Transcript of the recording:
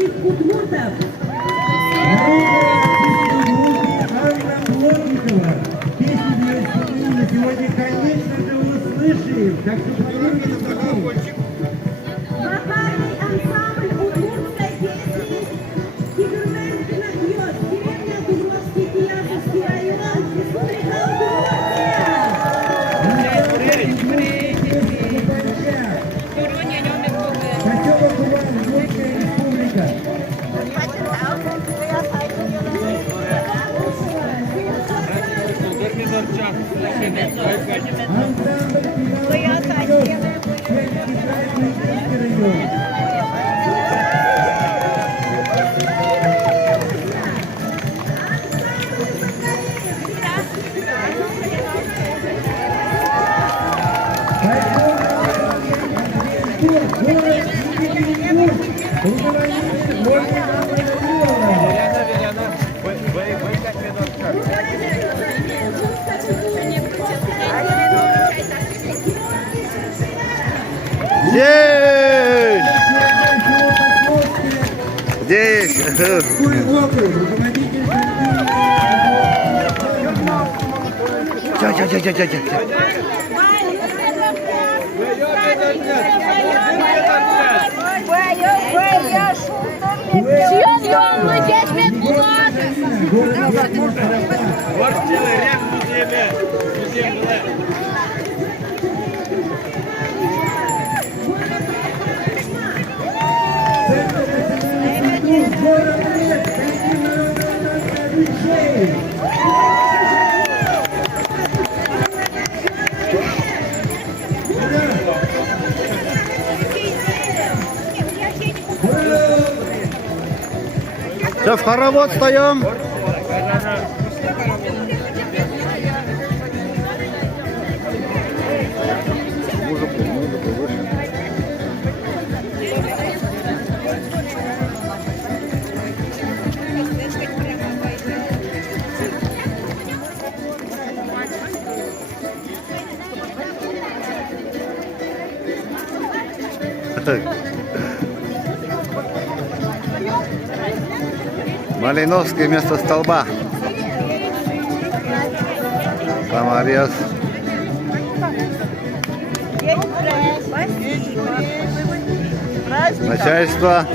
Уральских удмуртов. Анна Плотникова. Песню для исполнения сегодня, конечно же, услышим. Так что поверьте, Вокальный ансамбль удмуртской песни Тигрменкина Йод, деревня Дубровский, Киязовский район, Республика поселок Уван, Удмуртская республика. Ансамбль Здесь! Здесь! Все, в хоровод встаем. Малиновский вместо столба. Саморез. Начальство.